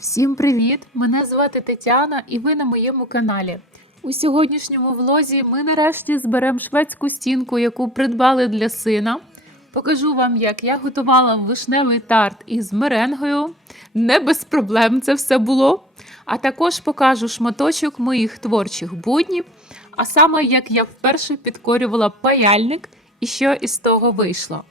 Всім привіт! Мене звати Тетяна, і ви на моєму каналі. У сьогоднішньому влозі ми нарешті зберемо шведську стінку, яку придбали для сина. Покажу вам, як я готувала вишневий тарт із меренгою. Не без проблем це все було. А також покажу шматочок моїх творчих буднів, а саме як я вперше підкорювала паяльник і що із того вийшло.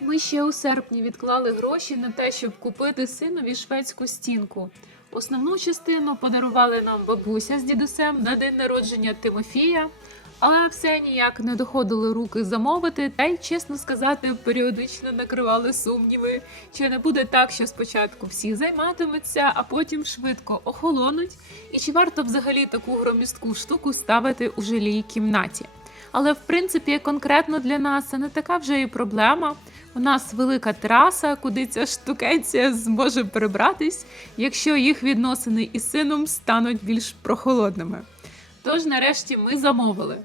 Ми ще у серпні відклали гроші на те, щоб купити синові шведську стінку. Основну частину подарували нам бабуся з дідусем на день народження Тимофія, але все ніяк не доходили руки замовити, та й, чесно сказати, періодично накривали сумніви, чи не буде так, що спочатку всі займатимуться, а потім швидко охолонуть, і чи варто взагалі таку громістку штуку ставити у жилій кімнаті. Але в принципі, конкретно для нас це не така вже і проблема. У нас велика тераса, куди ця штукенція зможе перебратись, якщо їх відносини із сином стануть більш прохолодними. Тож, нарешті, ми замовили.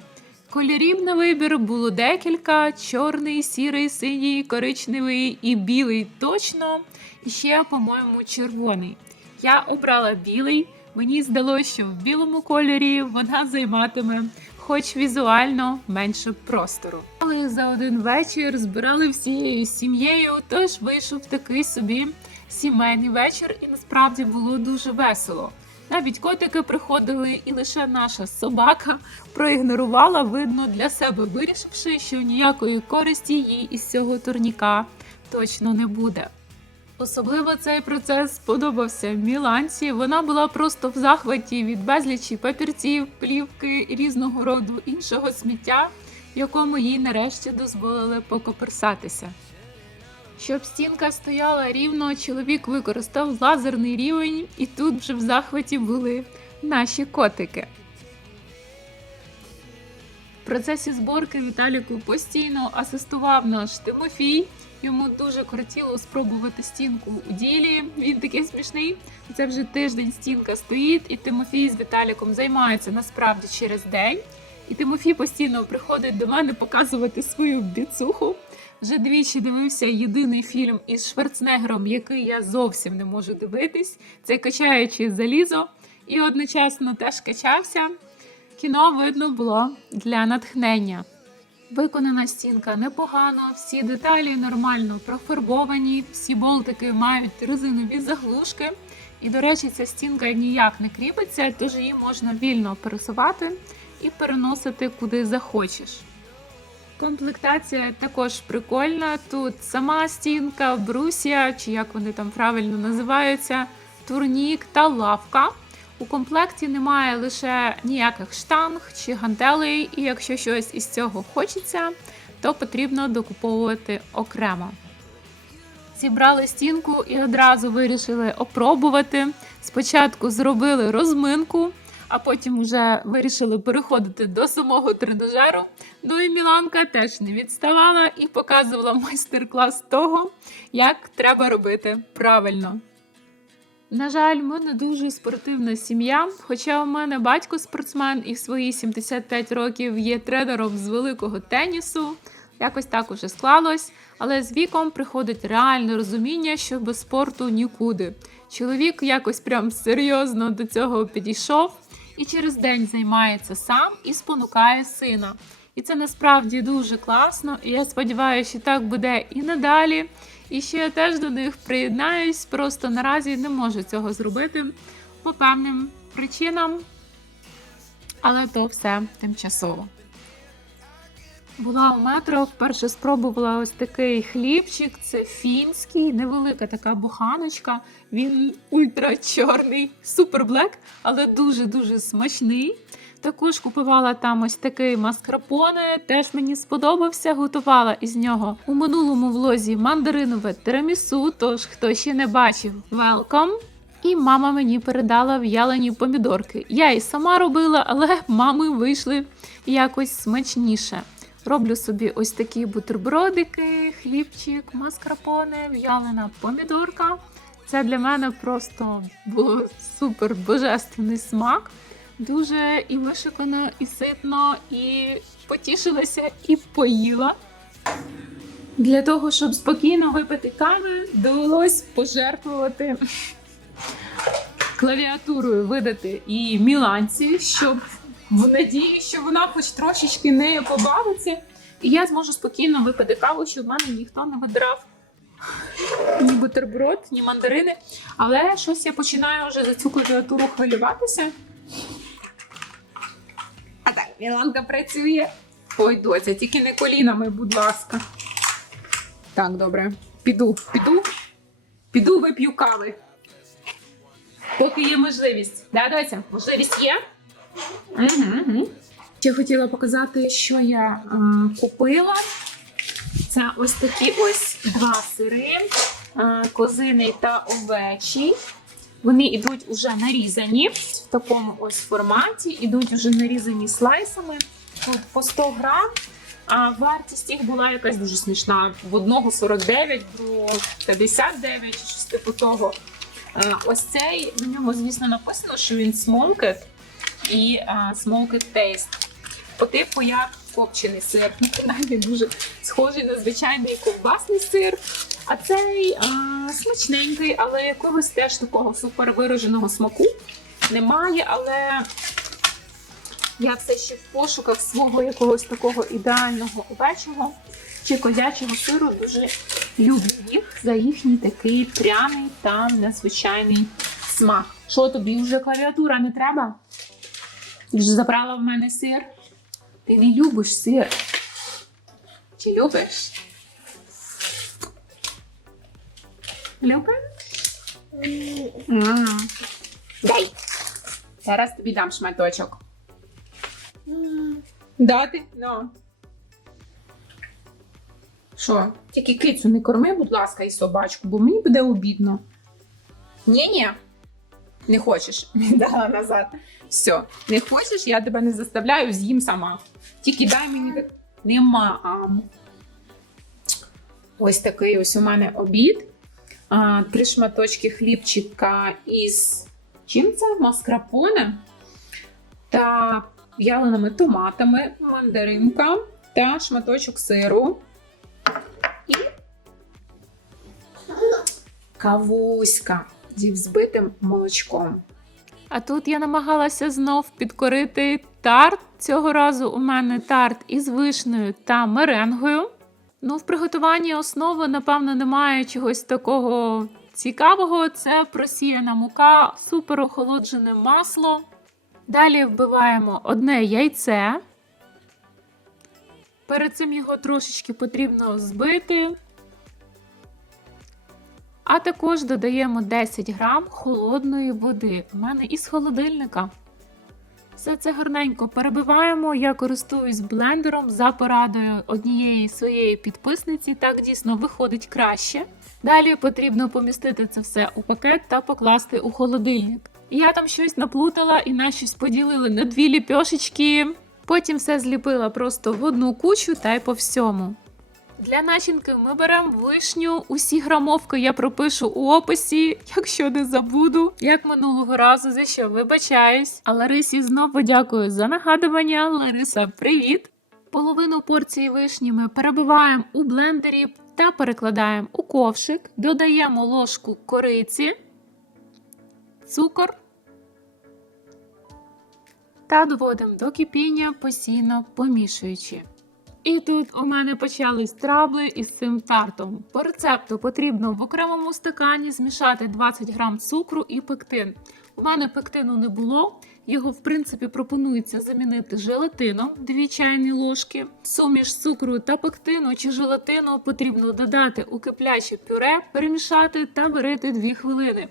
Кольорів на вибір було декілька: чорний, сірий, синій, коричневий і білий точно. І ще, по-моєму, червоний. Я обрала білий. Мені здалося, що в білому кольорі вона займатиме хоч візуально менше простору. Але за один вечір збирали всією сім'єю, тож вийшов такий собі сімейний вечір, і насправді було дуже весело. Навіть котики приходили, і лише наша собака проігнорувала, видно, для себе вирішивши, що ніякої користі їй із цього турніка точно не буде. Особливо цей процес сподобався Міланці. Вона була просто в захваті від безлічі папірців, плівки різного роду іншого сміття, якому їй нарешті дозволили покоперсатися. Щоб стінка стояла рівно, чоловік використав лазерний рівень, і тут вже в захваті були наші котики. В процесі зборки Віталіку постійно асистував наш Тимофій. Йому дуже кортіло спробувати стінку у ділі. Він такий смішний. Це вже тиждень стінка стоїть, і Тимофій з Віталіком займаються насправді через день. І Тимофій постійно приходить до мене показувати свою біцуху. Вже двічі дивився єдиний фільм із Шварценеггером, який я зовсім не можу дивитись. Це качаючи залізо, і одночасно теж качався. Кіно видно було для натхнення. Виконана стінка непогано, всі деталі нормально профарбовані, всі болтики мають резинові заглушки. І, до речі, ця стінка ніяк не кріпиться, тож її можна вільно пересувати і переносити куди захочеш. Комплектація також прикольна. Тут сама стінка, брусія, чи як вони там правильно називаються, турнік та лавка. У комплекті немає лише ніяких штанг чи гантелей, і якщо щось із цього хочеться, то потрібно докуповувати окремо. Зібрали стінку і одразу вирішили опробувати. Спочатку зробили розминку, а потім вже вирішили переходити до самого тренажеру. Ну і Міланка теж не відставала і показувала майстер-клас того, як треба робити правильно. На жаль, ми не дуже спортивна сім'я. Хоча у мене батько спортсмен і в свої 75 років є тренером з великого тенісу. Якось так уже склалось. Але з віком приходить реальне розуміння, що без спорту нікуди. Чоловік якось прям серйозно до цього підійшов і через день займається сам і спонукає сина. І це насправді дуже класно. І я сподіваюся, що так буде і надалі. І ще я теж до них приєднаюсь, просто наразі не можу цього зробити по певним причинам, але то все тимчасово. Була у метро, вперше спробувала ось такий хлібчик, це фінський, невелика така буханочка. Він ультра чорний, супер блек, але дуже-дуже смачний. Також купувала там ось такий маскарпоне, теж мені сподобався. Готувала із нього у минулому влозі мандаринове тирамісу, тож хто ще не бачив, welcome! І мама мені передала в'ялені помідорки. Я і сама робила, але мами вийшли якось смачніше. Роблю собі ось такі бутербродики, хлібчик, маскарпоне, в'ялена помідорка. Це для мене просто було супер божественний смак. Дуже і вишикано, і ситно, і потішилася, і поїла. Для того, щоб спокійно випити кави, довелось пожертвувати клавіатурою видати і Міланці, щоб в надії, що вона хоч трошечки нею побавиться. І я зможу спокійно випити каву, щоб в мене ніхто не видрав ні бутерброд, ні мандарини. Але щось я починаю вже за цю клавіатуру хвилюватися. Міланка працює. Ой, доця, тільки не колінами, будь ласка. Так, добре. Піду, піду. Піду вип'ю кави. Поки є можливість. Да, доця? Можливість є? Угу, угу. Ще хотіла показати, що я е, купила. Це ось такі ось два сири, е, козиний та овечий. Вони йдуть уже нарізані в такому ось форматі, ідуть вже нарізані слайсами. Тут по 100 грам. А вартість їх була якась дуже смішна. В одного 49, до 59 чи щось типу того. Е, Ось цей на ньому, звісно, написано, що він смокет і е, smoked taste. По типу як копчений сир. Він дуже схожий на звичайний ковбасний сир. А цей а, смачненький, але якогось теж такого супервираженого смаку немає. Але я все ще в пошуках свого якогось такого ідеального овечого чи козячого сиру дуже люблю їх за їхній такий пряний та незвичайний смак. Що тобі вже клавіатура не треба? Ти ж забрала в мене сир. Ти не любиш сир. Чи любиш? Любиш? М. Дай. Зараз тобі дам шматочок. Дати? Ну. Що? Тільки кицю не корми, будь ласка, і собачку, бо мені буде обідно. Ні-ні. Не хочеш? Дала назад. Все, не хочеш, я тебе не заставляю, з'їм сама. Тільки дай мені так. Нема. ам. Ось такий ось у мене обід. Три шматочки хлібчика із чим це? Маскарпоне та в'яленими томатами, мандаринка та шматочок сиру. І кавуська зі взбитим молочком. А тут я намагалася знов підкорити тарт. Цього разу у мене тарт із вишнею та меренгою. Ну, в приготуванні основи, напевно, немає чогось такого цікавого. Це просіяна мука, супер охолоджене масло. Далі вбиваємо одне яйце. Перед цим його трошечки потрібно збити. А також додаємо 10 грам холодної води. У мене із холодильника. Все це гарненько перебиваємо. Я користуюсь блендером за порадою однієї своєї підписниці. Так дійсно виходить краще. Далі потрібно помістити це все у пакет та покласти у холодильник. Я там щось наплутала і на щось поділили на дві ліпьошечки. Потім все зліпила просто в одну кучу та й по всьому. Для начинки ми беремо вишню. Усі грамовки я пропишу у описі, якщо не забуду. Як минулого разу, за що вибачаюсь. А Ларисі знову дякую за нагадування. Лариса, привіт! Половину порції вишні ми перебиваємо у блендері та перекладаємо у ковшик, додаємо ложку кориці, цукор та доводимо до кипіння, постійно помішуючи. І тут у мене почались трабли із цим тартом. По рецепту потрібно в окремому стакані змішати 20 грам цукру і пектин. У мене пектину не було. Його, в принципі, пропонується замінити желатином 2 чайні ложки. Суміш цукру та пектину чи желатину потрібно додати у кипляче пюре, перемішати та варити 2 хвилини.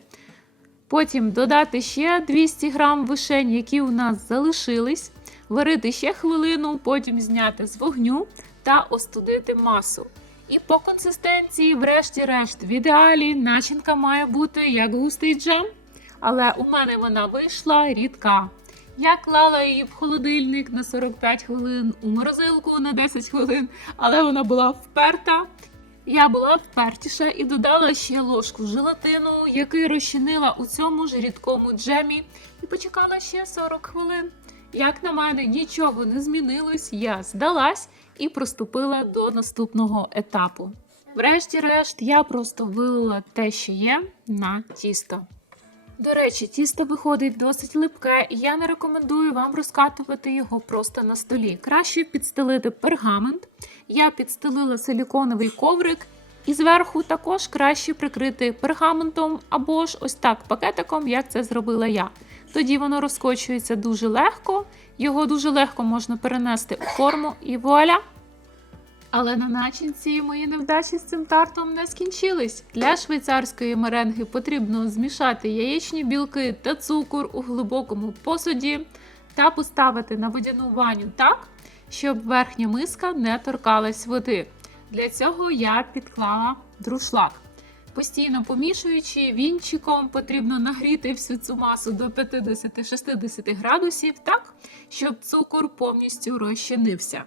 Потім додати ще 200 грам вишень, які у нас залишились, варити ще хвилину, потім зняти з вогню та остудити масу. І по консистенції, врешті-решт, в ідеалі начинка має бути як густий джем, але у мене вона вийшла рідка. Я клала її в холодильник на 45 хвилин, у морозилку на 10 хвилин, але вона була вперта. Я була впертіша і додала ще ложку желатину, який розчинила у цьому ж рідкому джемі, і почекала ще 40 хвилин. Як на мене, нічого не змінилось, я здалась і проступила до наступного етапу. Врешті-решт, я просто вилила те, що є, на тісто. До речі, тісто виходить досить липке, і я не рекомендую вам розкатувати його просто на столі. Краще підстелити пергамент. Я підстелила силіконовий коврик, і зверху також краще прикрити пергаментом або ж ось так пакетиком, як це зробила я. Тоді воно розкочується дуже легко, його дуже легко можна перенести у форму і вуаля! Але на начинці мої невдачі з цим тартом не скінчились. Для швейцарської меренги потрібно змішати яєчні білки та цукор у глибокому посуді та поставити на водяну ваню так, щоб верхня миска не торкалась води. Для цього я підклала друшлак. Постійно помішуючи вінчиком, потрібно нагріти всю цю масу до 50-60 градусів так, щоб цукор повністю розчинився.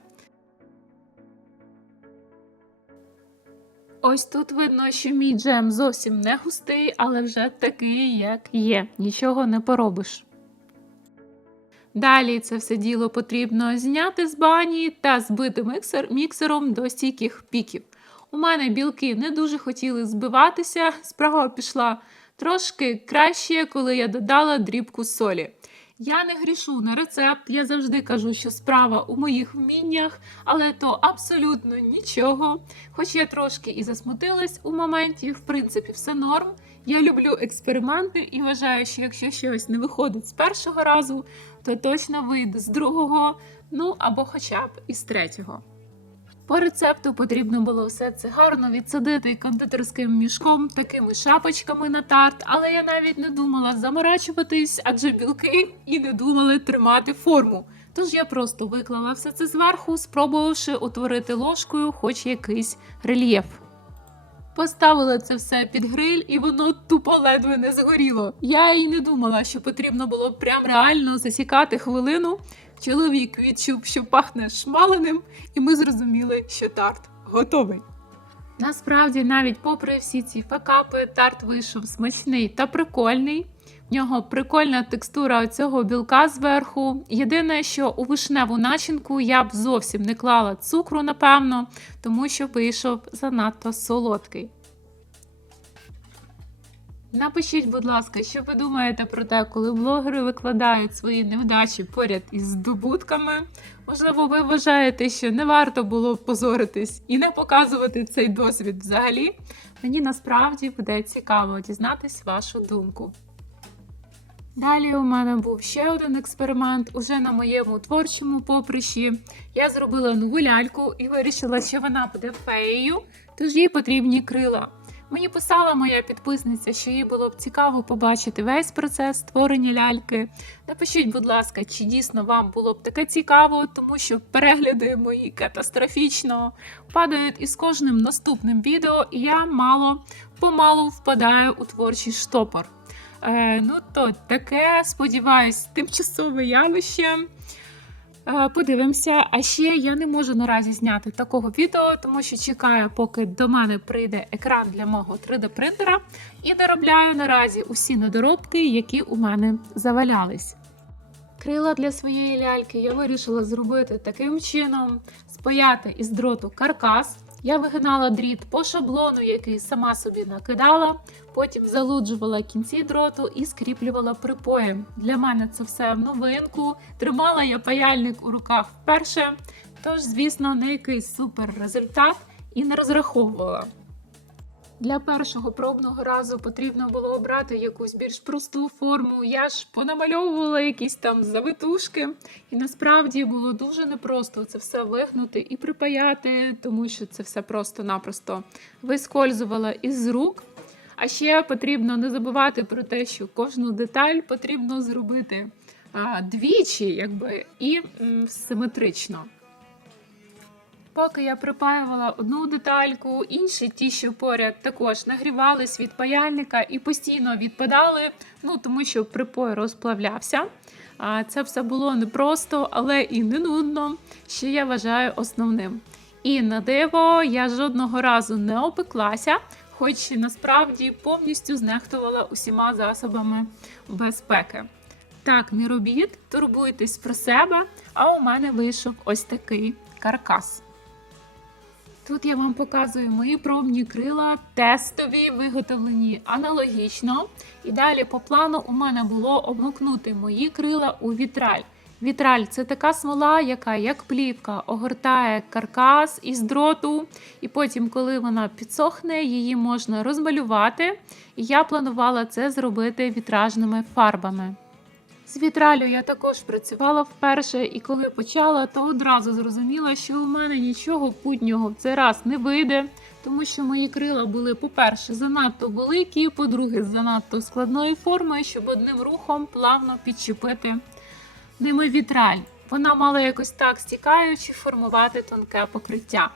Ось тут видно, що мій джем зовсім не густий, але вже такий, як є. Нічого не поробиш. Далі це все діло потрібно зняти з бані та збити міксер, міксером до стійких піків. У мене білки не дуже хотіли збиватися, справа пішла трошки краще, коли я додала дрібку солі. Я не грішу на рецепт, я завжди кажу, що справа у моїх вміннях, але то абсолютно нічого. Хоч я трошки і засмутилась у моменті, в принципі, все норм. Я люблю експерименти і вважаю, що якщо щось не виходить з першого разу, то точно вийде з другого, ну або хоча б із третього. По рецепту потрібно було все це гарно відсадити кондитерським мішком, такими шапочками на тарт, але я навіть не думала заморачуватись, адже білки і не думали тримати форму. Тож я просто виклала все це зверху, спробувавши утворити ложкою хоч якийсь рельєф. Поставила це все під гриль, і воно тупо ледве не згоріло. Я і не думала, що потрібно було прям реально засікати хвилину. Чоловік відчув, що пахне шмаленим, і ми зрозуміли, що тарт готовий. Насправді, навіть попри всі ці факапи, тарт вийшов смачний та прикольний. В нього прикольна текстура цього білка зверху. Єдине, що у вишневу начинку я б зовсім не клала цукру, напевно, тому що вийшов занадто солодкий. Напишіть, будь ласка, що ви думаєте про те, коли блогери викладають свої невдачі поряд із здобутками. Можливо, ви вважаєте, що не варто було позоритись і не показувати цей досвід взагалі. Мені насправді буде цікаво дізнатись вашу думку. Далі у мене був ще один експеримент уже на моєму творчому поприщі. Я зробила нову ляльку і вирішила, що вона буде феєю, тож їй потрібні крила. Мені писала моя підписниця, що їй було б цікаво побачити весь процес створення ляльки. Напишіть, будь ласка, чи дійсно вам було б таке цікаво, тому що перегляди мої катастрофічно падають із кожним наступним відео, і я мало помалу впадаю у творчий штопор. Е, ну то таке, сподіваюсь, тимчасове явище. Е, Подивимося, а ще я не можу наразі зняти такого відео, тому що чекаю, поки до мене прийде екран для мого 3D-принтера, і доробляю наразі усі недоробки, які у мене завалялись. Крила для своєї ляльки я вирішила зробити таким чином: спаяти із дроту каркас. Я вигинала дріт по шаблону, який сама собі накидала, потім залуджувала кінці дроту і скріплювала припоєм. Для мене це все в новинку. Тримала я паяльник у руках вперше, тож, звісно, не якийсь супер результат і не розраховувала. Для першого пробного разу потрібно було обрати якусь більш просту форму. Я ж понамальовувала якісь там завитушки, і насправді було дуже непросто це все вигнути і припаяти, тому що це все просто-напросто вискользувало із рук. А ще потрібно не забувати про те, що кожну деталь потрібно зробити двічі, якби і симетрично. Поки я припаювала одну детальку, інші ті, що поряд також нагрівались від паяльника і постійно відпадали, ну тому що припой розплавлявся. А Це все було непросто, але і не нудно, що я вважаю основним. І на диво я жодного разу не опеклася, хоч насправді повністю знехтувала усіма засобами безпеки. Так, не робіть, турбуйтесь про себе, а у мене вийшов ось такий каркас. Тут я вам показую мої пробні крила, тестові, виготовлені аналогічно. І далі по плану у мене було обмокнути мої крила у вітраль. Вітраль це така смола, яка як плівка огортає каркас із дроту, і потім, коли вона підсохне, її можна розмалювати. І я планувала це зробити вітражними фарбами. З вітралю я також працювала вперше, і коли почала, то одразу зрозуміла, що у мене нічого путнього в цей раз не вийде, тому що мої крила були, по-перше, занадто великі, по-друге, занадто складної форми, щоб одним рухом плавно підчепити ними вітраль. Вона мала якось так стікаючи формувати тонке покриття.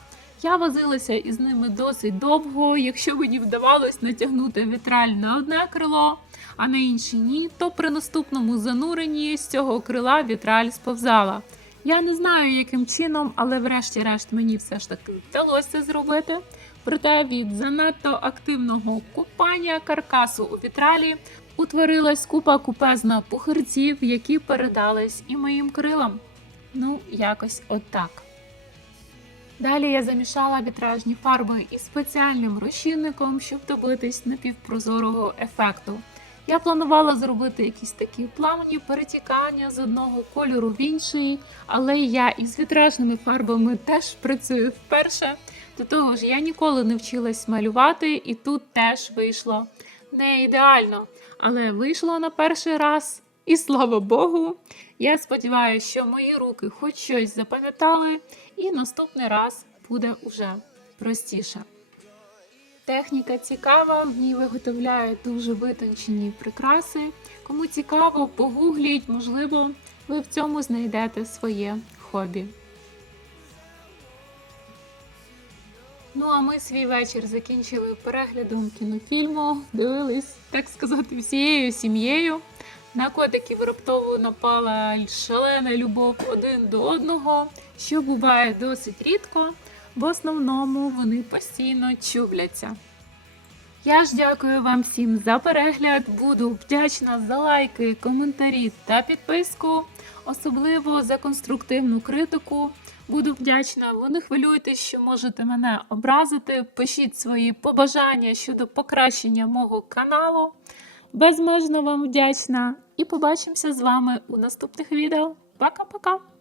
Я возилася із ними досить довго. Якщо мені вдавалось натягнути вітраль на одне крило, а на інше ні, то при наступному зануренні з цього крила вітраль сповзала. Я не знаю, яким чином, але врешті-решт мені все ж таки вдалося зробити. Проте від занадто активного купання каркасу у вітралі утворилась купа купезна пухирців, які передались і моїм крилам. Ну, якось отак. Далі я замішала вітражні фарби із спеціальним розчинником, щоб добитись напівпрозорого ефекту. Я планувала зробити якісь такі плавні перетікання з одного кольору в інший, але я із вітражними фарбами теж працюю вперше. До того ж, я ніколи не вчилась малювати, і тут теж вийшло не ідеально, але вийшло на перший раз. І слава Богу, я сподіваюся, що мої руки хоч щось запам'ятали, і наступний раз буде уже простіше. Техніка цікава, в ній виготовляють дуже витончені прикраси. Кому цікаво, погугліть, можливо, ви в цьому знайдете своє хобі. Ну а ми свій вечір закінчили переглядом кінофільму, дивились, так сказати, всією сім'єю. На котиків раптово напала шалена любов один до одного, що буває досить рідко, в основному вони постійно чубляться. Я ж дякую вам всім за перегляд. Буду вдячна за лайки, коментарі та підписку, особливо за конструктивну критику. Буду вдячна. Ви не хвилюйтесь, що можете мене образити. Пишіть свої побажання щодо покращення мого каналу. Безмежно вам вдячна. І побачимося з вами у наступних відео. Пока-пока!